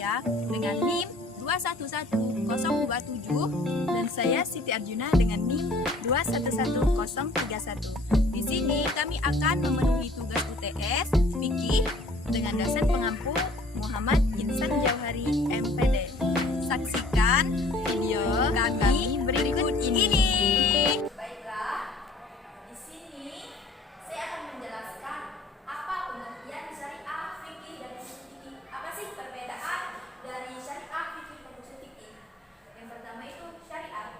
Muhammadiyah dengan NIM 211027 dan saya Siti Arjuna dengan NIM 211031. Di sini kami akan memenuhi tugas UTS fikih dengan dosen pengampu Muhammad Insan Jauhari MPD. Saksikan video kami berikut ini. Baiklah, di sini saya akan menjelaskan apa pengertian syariah, fikih, dan usul fikih. Apa sih perbedaan dari syariah, fikih, dan usul fikih? Yang pertama itu syariah.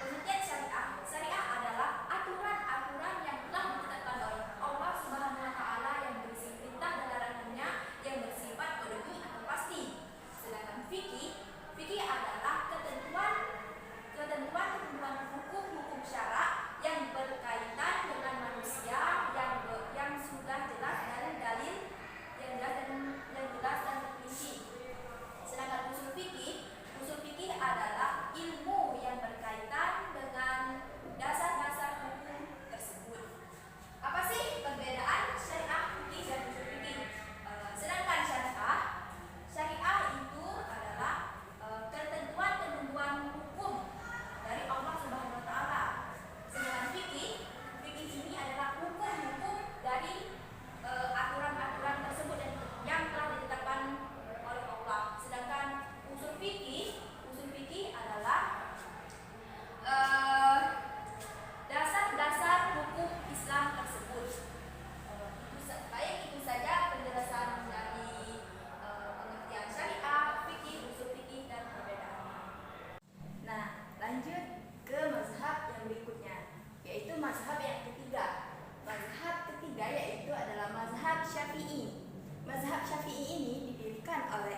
Pengertian syariah, syariah adalah aturan-aturan yang telah ditetapkan oleh Allah Subhanahu wa Ta'ala yang berisi perintah dan larangannya yang bersifat qad'i atau pasti. Sedangkan fikih adalah ketentuan hukum-hukum syara yang berkaitan dengan manusia yang sudah jelas dari dalil yang jelas dan terperinci. Sedangkan usul fikih adalah ilmu yang berkaitan dengan dasar-dasar hukum tersebut. Apa sih perbedaan syariah, fikih, dan usul fikih? Sedangkan syariah itu adalah ketentuan-ketentuan hukum dari Allah Subhanahu wa Ta'ala. Sedangkan fikih ini adalah hukum-hukum dari aturan-aturan tersebut yang telah ditetapkan oleh Allah. Sedangkan usul fikih adalah dasar-dasar hukum Islam tersebut. Itu saja penjelasan dari pengertian syariah, fikih, usul fikih, dan perbedaannya. Nah, lanjut ke mazhab yang berikutnya, yaitu mazhab yang ketiga. Mazhab ketiga yaitu adalah mazhab Syafi'i. Mazhab Syafi'i ini didirikan oleh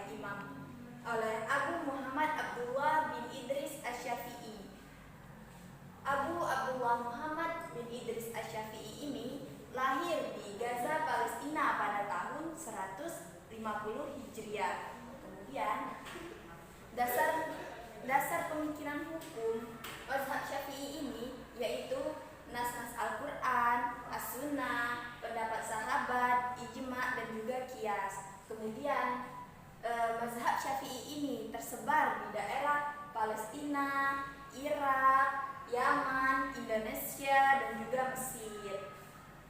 Abu Muhammad Abdullah bin Idris Asy-Syafi'i. Abu Abdullah Muhammad bin Idris Asy-Syafi'i ini lahir di Gaza, Palestina pada tahun 150 Hijriah. Kemudian dasar pemikiran hukum mazhab Syafi'i ini yaitu nas-nas Al-Quran, As-Sunnah, pendapat sahabat, ijma, dan juga qiyas. Kemudian mazhab Syafi'i ini tersebar di daerah Palestina, Irak, Yaman, Indonesia, dan juga Mesir.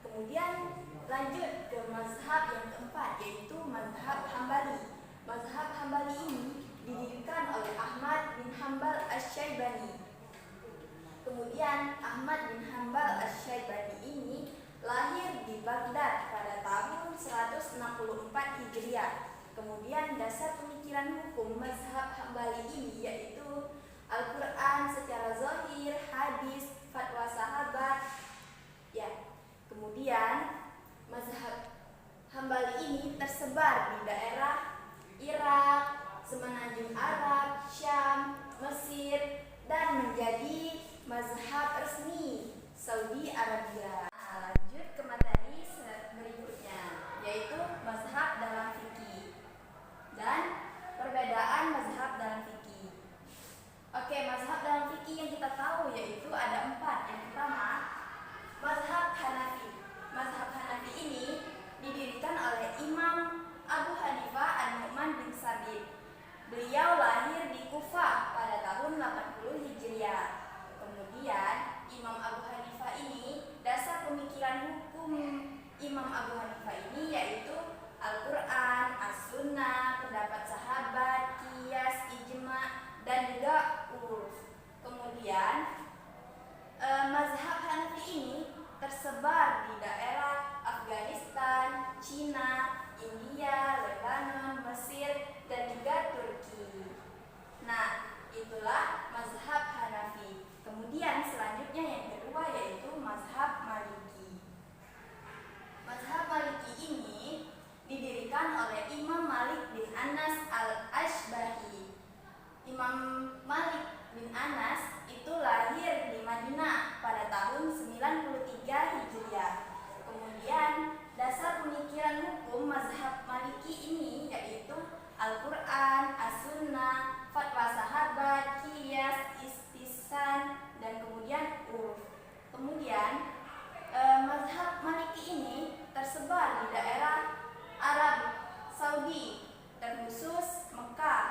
Kemudian lanjut ke mazhab yang keempat, yaitu mazhab Hambali. Mazhab Hambali ini didirikan oleh Ahmad bin Hanbal Asy-Syaibani. Kemudian Ahmad bin Hanbal Asy-Syaibani ini lahir di Baghdad pada tahun 164 Hijriah. Kemudian dasar pemikiran hukum mazhab Hambali ini yaitu Al-Quran secara zahir, hadis, fatwa sahabat. Ya. Kemudian mazhab Hambali ini tersebar di daerah Irak, Semenanjung Arab, Syam, Mesir, dan menjadi mazhab resmi Saudi Arabia. Nah, lanjut ke materi berikutnya, yaitu mazhab dalam fikih dan perbedaan mazhab dalam fikih. Oke, mazhab dalam fikih yang kita tahu yaitu ada 4. Yang pertama, mazhab Hanafi. Mazhab Hanafi ini didirikan oleh Imam Abu Hanifah An-Nu'man bin Sabit. Beliau lahir di Kufah pada tahun 80 Hijriah. Kemudian Imam Abu Hanifah ini, dasar pemikiran hukum Imam Abu Hanifah ini yaitu Al-Quran, As-Sunnah, pendapat sahabat, qiyas, ijma, dan juga uruf. Kemudian mazhab Hanafi ini tersebar di daerah Afghanistan, Cina, India, Lebanon, Mesir, dan juga Turki. Nah, itulah mazhab Hanafi. Kemudian selanjutnya yang kedua yaitu mazhab Maliki. Mazhab Maliki ini didirikan oleh Imam Malik bin Anas al-Ashbahi. Imam Malik bin Anas itu lahir di Madinah pada tahun 93 Hijriah. Kemudian dasar pemikiran hukum mazhab Maliki ini yaitu Al-Quran, As-Sunnah, fatwa sahabat, qiyas, istihsan, dan kemudian uruf. Kemudian mazhab Maliki ini tersebar di daerah Arab Saudi, terkhusus Mekah,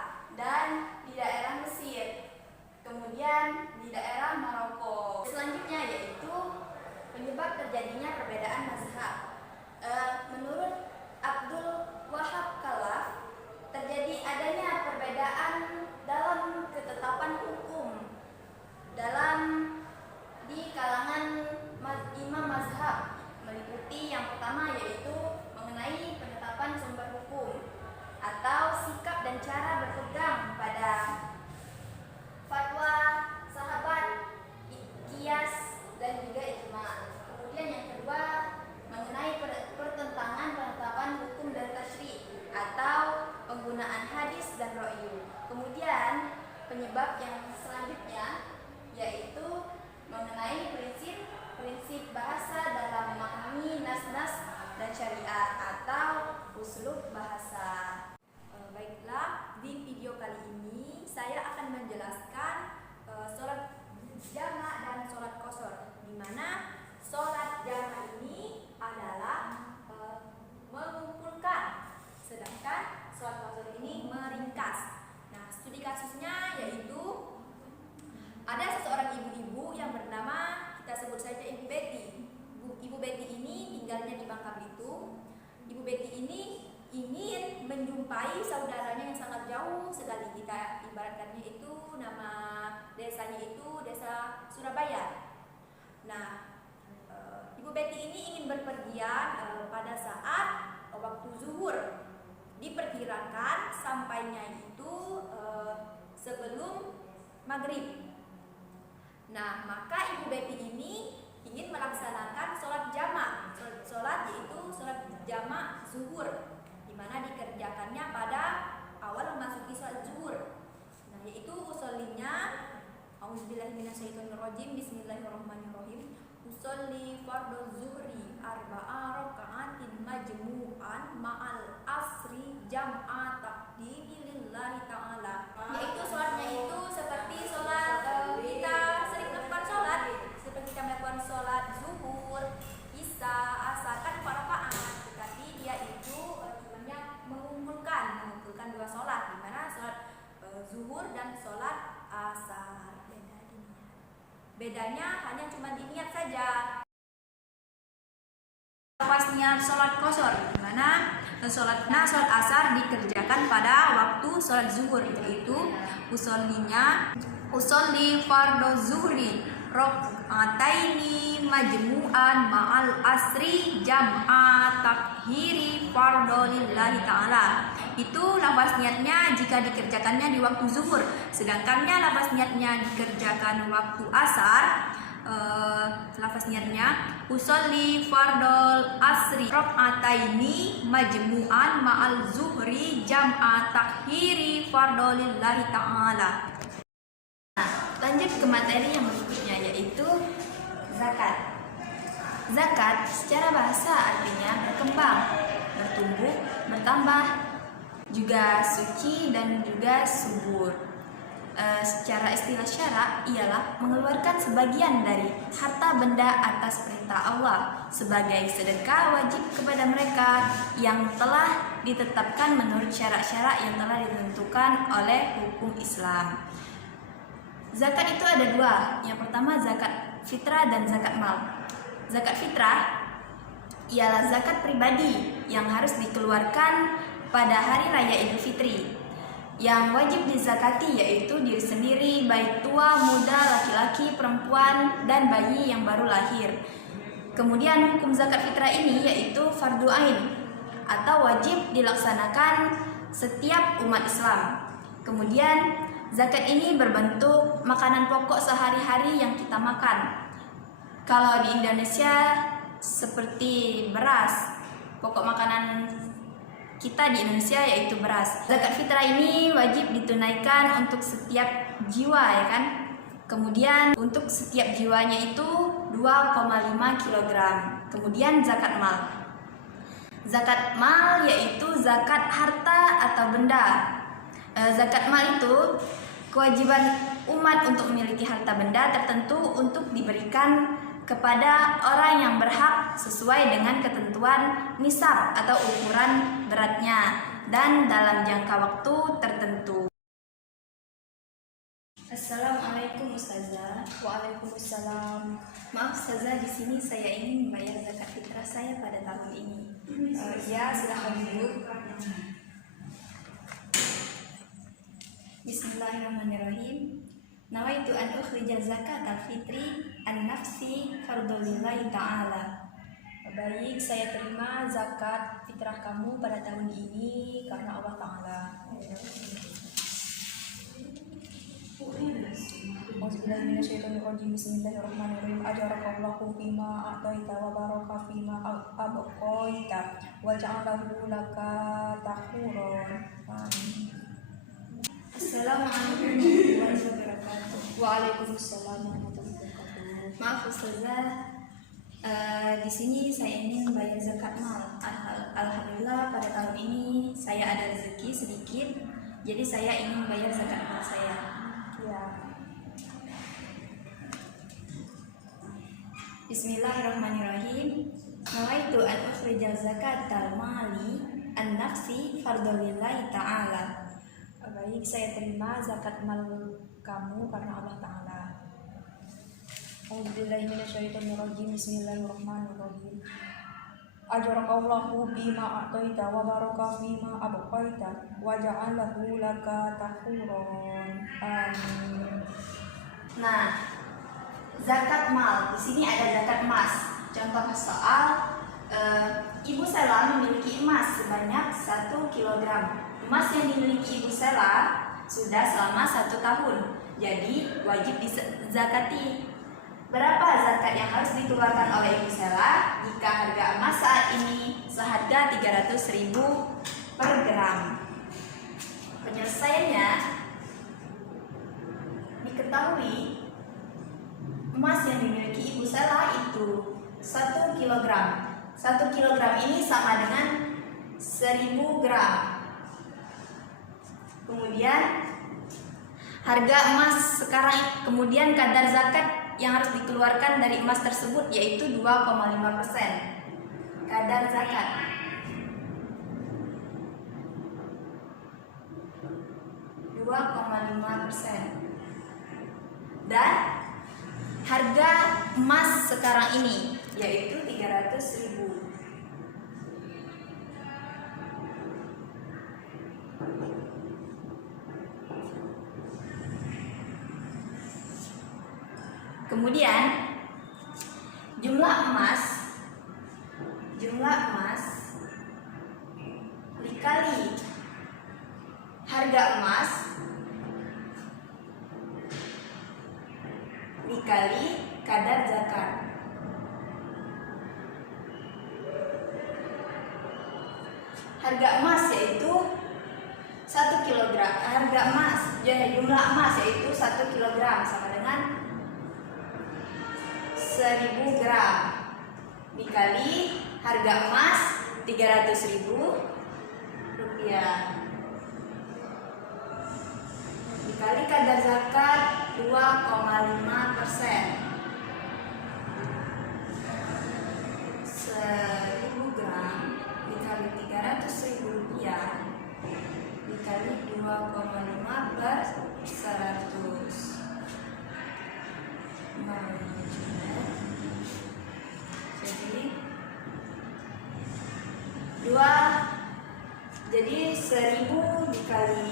cara berpegang pada fatwa sahabat, qiyas dan juga ijma. Kemudian yang kedua mengenai pertentangan penetapan hukum dan tasyri' atau penggunaan hadis dan ra'yu. Kemudian penyebab yang selanjutnya yaitu mengenai prinsip bahasa dalam memahami nas-nas dan syariat atau uslub bahasa. Baiklah, di video kali ini saya akan menjelaskan sholat jamak dan sholat qashar, di mana sholat jamak ini adalah mengumpulkan, sedangkan sholat qashar ini meringkas. Nah, studi kasusnya yaitu ada seseorang ibu-ibu yang bernama, kita sebut saja Ibu Betty. Ibu Betty ini tinggalnya di Bangka Belitung. Ibu Betty ini ingin menjumpai saudaranya yang sangat jauh sekali. Kita ibaratkannya itu nama desanya itu desa Surabaya. Nah, Ibu Betty ini ingin berpergian pada saat waktu zuhur. Diperkirakan sampainya itu sebelum maghrib. Nah, maka Ibu Betty ini ingin melaksanakan sholat jamak. Sholat yaitu sholat jamak zuhur, di mana dikerjakannya pada awal memasuki sholat zuhur. Nah, yaitu usollinya, auzubillahiminasyaitonirrajim, bismillahirrahmanirrahim. Usolli fardhu zuhri arba'a raka'atin majmu'an ma'al asri jam'a taqdimi lillahi ta'ala. Yaitu sholatnya itu seperti sholat kita sering melakukan sholat, seperti kita melakukan sholat zuhur, isya, asar, kan 4 rakaat, tetapi dia itu imamnya mengumpulkan dua sholat, di mana sholat zuhur dan sholat asar. Bedanya hanya cuma di niat saja. Pas niat sholat qashar, di mana sholat asar dikerjakan pada waktu sholat zuhur, yaitu usolli fardhu zuhri raka'ataini majmu'an ma'al asri jam'a takhiri fardhu lillahi ta'ala. Itu lafaz niatnya jika dikerjakannya di waktu zuhur, sedangkannya lafaz niatnya dikerjakan waktu asar. Lafaz niatnya usolli fardhu asri raka'ataini majmu'an ma'al zuhri jam'a takhiri fardhu lillahi ta'ala. Nah, lanjut ke materi yang berikutnya, yaitu zakat. Zakat secara bahasa artinya berkembang, bertumbuh, bertambah, juga suci dan juga subur. Secara istilah syara ialah mengeluarkan sebagian dari harta benda atas perintah Allah sebagai sedekah wajib kepada mereka yang telah ditetapkan menurut syarak-syarak yang telah ditentukan oleh hukum Islam. Zakat itu ada dua. Yang pertama zakat fitrah dan zakat mal. Zakat fitrah ialah zakat pribadi yang harus dikeluarkan pada hari raya Idul Fitri. Yang wajib dizakati yaitu diri sendiri, baik tua, muda, laki-laki, perempuan, dan bayi yang baru lahir. Kemudian hukum zakat fitrah ini yaitu fardu ain atau wajib dilaksanakan setiap umat Islam. Kemudian zakat ini berbentuk makanan pokok sehari-hari yang kita makan. Kalau di Indonesia seperti beras, pokok makanan kita di Indonesia yaitu beras. Zakat fitrah ini wajib ditunaikan untuk setiap jiwa, ya kan? Kemudian untuk setiap jiwanya itu 2,5 kg. Kemudian zakat mal. Zakat mal yaitu zakat harta atau benda. Zakat mal itu kewajiban umat untuk memiliki harta benda tertentu untuk diberikan kepada orang yang berhak sesuai dengan ketentuan nisab atau ukuran beratnya dan dalam jangka waktu tertentu. Assalamualaikum Ustazah. Waalaikumsalam. Maaf Ustazah, di sini saya ingin membayar zakat fitrah saya pada tahun ini. Ya, silahkan duduk. Bismillahirrahmanirrahim. Nawaitu an ukhrija zakat al-fitri an-nafsi fardhulillahi ta'ala. Baik, saya terima zakat fitrah kamu pada tahun ini karena Allah Ta'ala. minasyaitonirrajim. Bismillahirrahmanirrahim. Ajarakallahu fima a'taita wa baraka fima abqaita wa ja'alahu laka tahhuran. Amin. Assalamualaikum warahmatullahi wabarakatuh. Waalaikumsalam warahmatullahi wabarakatuh. Maaf Ustazah, di sini saya ingin bayar zakat mal. Alhamdulillah pada tahun ini saya ada rezeki sedikit, jadi saya ingin bayar zakat mal saya. Ya. Bismillahirrahmanirrahim. Nawaitu an ukhrijal zakatal mali an nafsi fardholillahi ta'ala. Baik, saya terima zakat mal kamu karena Allah Ta'ala. A'udzubillahi minasyaitonirrajim. Bismillahirrahmanirrahim. Ajarakallahu bima a'taita wa baraka fima abqaita wa ja'alahu laka tahhuran. Amin. Nah, zakat mal di sini ada zakat emas. Contoh soal, Ibu Sela memiliki emas sebanyak 1 kilogram. Emas yang dimiliki Ibu Sela sudah selama 1 tahun, jadi wajib dizakati. Berapa zakat yang harus dikeluarkan oleh Ibu Sela jika harga emas saat ini seharga 300.000 per gram? Penyelesaiannya diketahui emas yang dimiliki Ibu Sela itu 1 kilogram. 1 kilogram ini sama dengan 1000 gram. Kemudian harga emas sekarang, kemudian kadar zakat yang harus dikeluarkan dari emas tersebut yaitu 2,5%. Kadar zakat 2,5%. Dan harga emas sekarang ini yaitu 300.000. Kemudian jumlah emas dikali harga emas dikali kadar zakat. Harga emas yaitu 1 kilogram. Harga emas, jumlah emas yaitu 1 kilogram sama dengan 1000 gram dikali harga emas 300.000 rupiah dikali kadar zakat 2,5%. 1000 gram dikali 300.000 rupiah dikali 2,5 per 100. Jadi 1000 dikali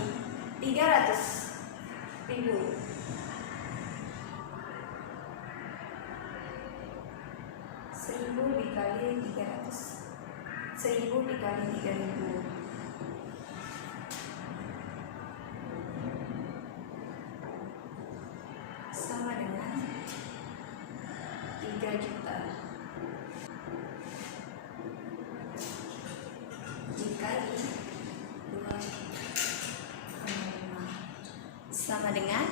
300.000 1000 dikali 3.000 sama dengan 3 juta dikali 2,5 sama dengan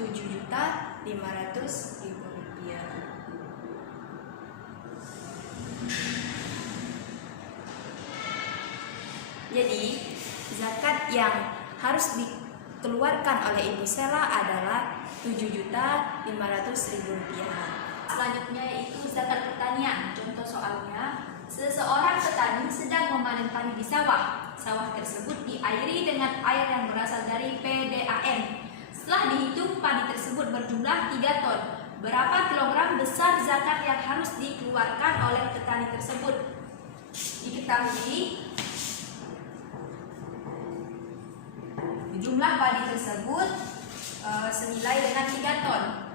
7.500.000 rupiah. Jadi zakat yang harus dikeluarkan oleh Ibu Sela adalah 7.500.000 rupiah. Selanjutnya yaitu zakat pertanian. Contoh soalnya, seseorang petani sedang memanen padi di sawah. Sawah tersebut diairi dengan air yang berasal dari PDAM. Setelah dihitung, padi tersebut berjumlah 3 ton. Berapa kilogram besar zakat yang harus dikeluarkan oleh petani tersebut? Diketahui jumlah padi tersebut senilai dengan 3 ton.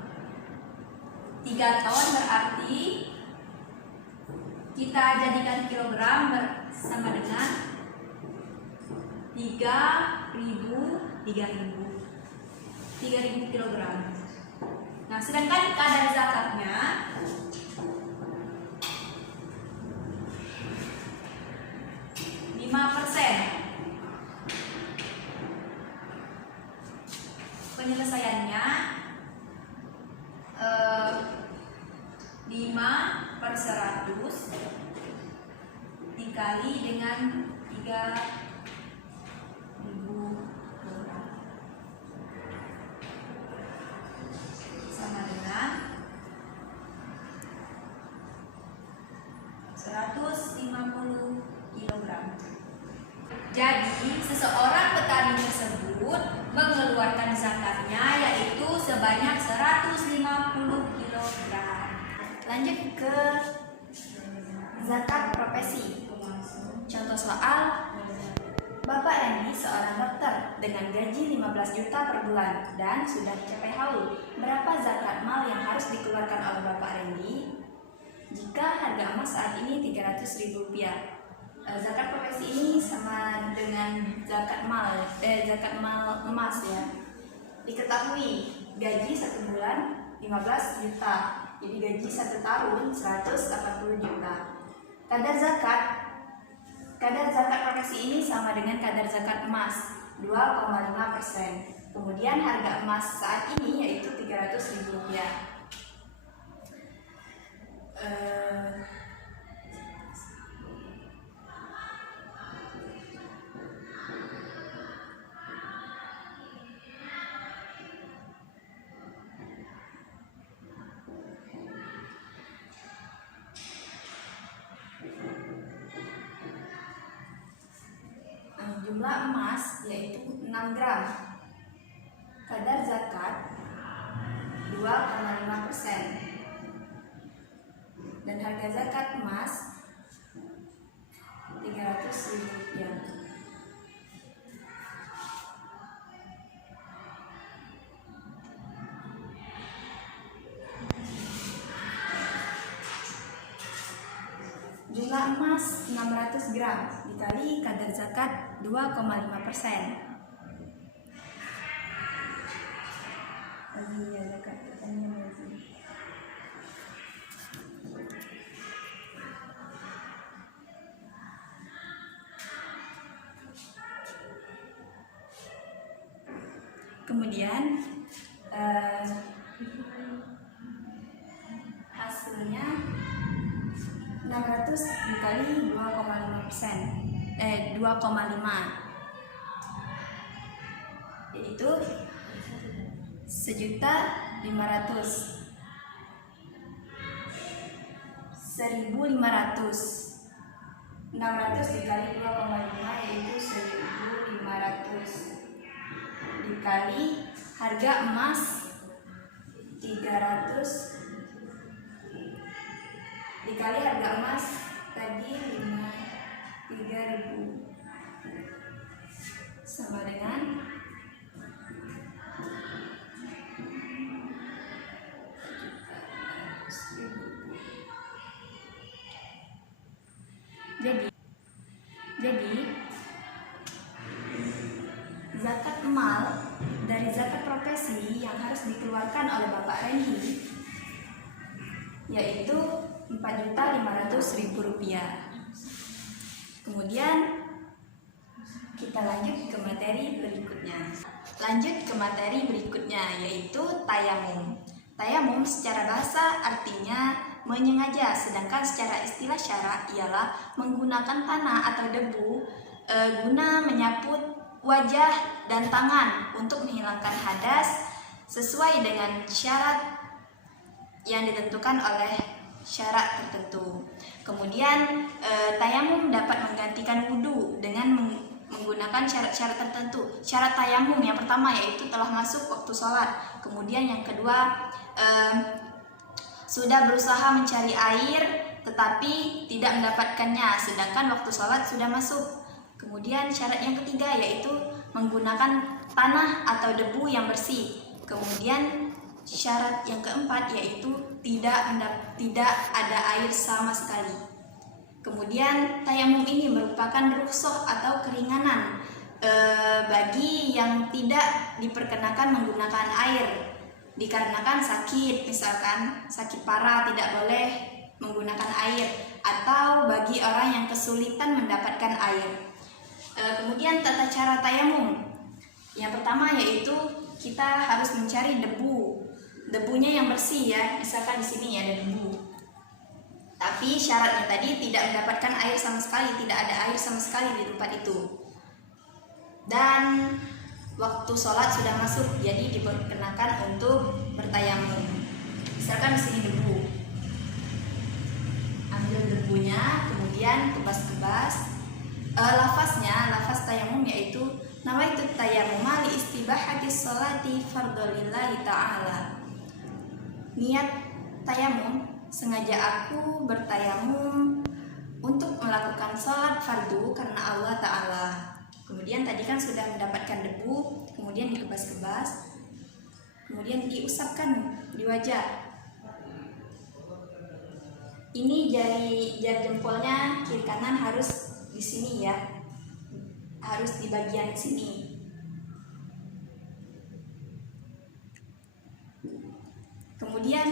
3 ton berarti kita jadikan kilogram sama dengan 3.000 kilogram. Nah, sedangkan kadar zakatnya penyelesaiannya 5/100 dikali dengan 3.000 gram sama dengan 150 kilogram. Jadi seseorang petani tersebut mengeluarkan zakatnya yaitu sebanyak 150 kilogram. Lanjut ke zakat profesi. Contoh soal, Bapak Randy seorang dokter dengan gaji 15 juta per bulan dan sudah mencapai haul. Berapa zakat mal yang harus dikeluarkan oleh Bapak Randy jika harga emas saat ini Rp300.000? Zakat profesi ini sama dengan zakat mal emas ya. Diketahui gaji 1 bulan 15 juta, jadi gaji 1 tahun 180 juta. Kadar zakat profesi ini sama dengan kadar zakat emas 2,5%. Kemudian harga emas saat ini yaitu Rp300.000. Jumlah emas yaitu 6 gram. Kadar zakat 2,5%. Dan harga zakat emas Rp300.000. Jumlah emas 600 gram dikali kadar zakat 2,5%. Kemudian hasilnya 600 dikali 2,5%, 2,5 yaitu 1.500.000. 600 dikali 2,5 yaitu 1.500 dikali harga emas 300 dikali harga emas tadi 3.000 sama dengan 1.500.000. Jadi zakat mal dari zakat profesi yang harus dikeluarkan oleh Bapak Randy yaitu Rp4.500.000. Kemudian kita lanjut ke materi berikutnya. Yaitu tayamum. Tayamum secara bahasa artinya menyengaja, sedangkan secara istilah syara ialah menggunakan tanah atau debu guna menyapu wajah dan tangan untuk menghilangkan hadas sesuai dengan syarat yang ditentukan oleh syarat tertentu. Kemudian tayamum dapat menggantikan wudu dengan menggunakan syarat-syarat tertentu. Syarat tayamum yang pertama yaitu telah masuk waktu sholat. Kemudian yang kedua sudah berusaha mencari air tetapi tidak mendapatkannya, sedangkan waktu sholat sudah masuk. Kemudian syarat yang ketiga yaitu menggunakan tanah atau debu yang bersih. Kemudian syarat yang keempat yaitu tidak ada air sama sekali. Kemudian tayamum ini merupakan rukhsah atau keringanan bagi yang tidak diperkenakan menggunakan air. dikarenakan sakit, misalkan sakit parah tidak boleh menggunakan air, atau bagi orang yang kesulitan mendapatkan air. Kemudian tata cara tayamum. Yang pertama yaitu kita harus mencari debunya yang bersih ya. Misalkan di sini ada debu. Tapi syaratnya tadi tidak mendapatkan air sama sekali, tidak ada air sama sekali di tempat itu. Dan waktu sholat sudah masuk, jadi diperkenakan untuk bertayamum. Misalkan di sini debu, ambil debunya, kemudian kebas-kebas. Lafaz tayamum yaitu nawaitu tayamum li istibahati sholati fardholillahi ta'ala. Niat tayamum, sengaja aku bertayamum untuk melakukan sholat fardu karena Allah Ta'ala. Kemudian tadi kan sudah mendapatkan debu, kemudian dikebas-kebas, kemudian diusapkan di wajah. Ini jari jempolnya kiri kanan harus di sini ya, harus di bagian sini. Kemudian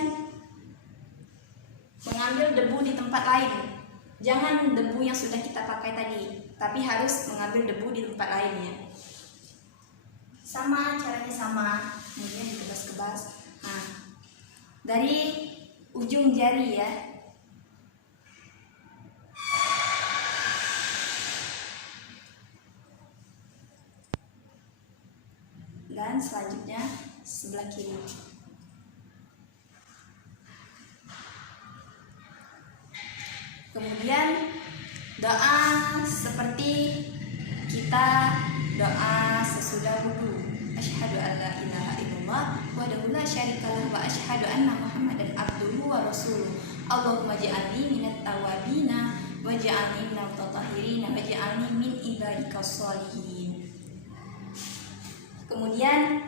mengambil debu di tempat lain. Jangan debu yang sudah kita pakai tadi, tapi harus mengambil debu di tempat lainnya. Sama, caranya sama. Kemudian dikebas-kebas. Nah, dari ujung jari ya. Dan selanjutnya sebelah kiri. Kemudian doa seperti kita doa sesudah wudu. Asyhadu an la ilaha illallah wahdahu la syarikalah wa asyhadu anna Muhammadan abduhu wa rasuluh. Allahumma ja'alni minat tawabina wa ja'alni minal mutatahhirina wa ja'alni min ibadikas sholihin. Kemudian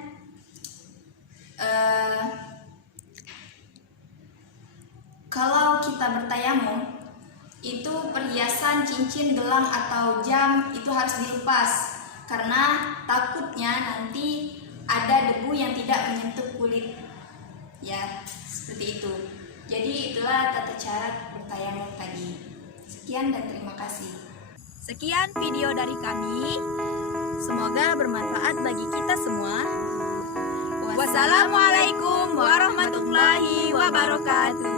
kalau kita bertayamum, itu perhiasan, cincin, gelang atau jam itu harus dilepas karena takutnya nanti ada debu yang tidak menyentuh kulit ya, seperti itu. Jadi itulah tata cara bertayamum tadi. Sekian dan terima kasih. Sekian video dari kami. Semoga bermanfaat bagi kita semua. Wassalamualaikum warahmatullahi wabarakatuh.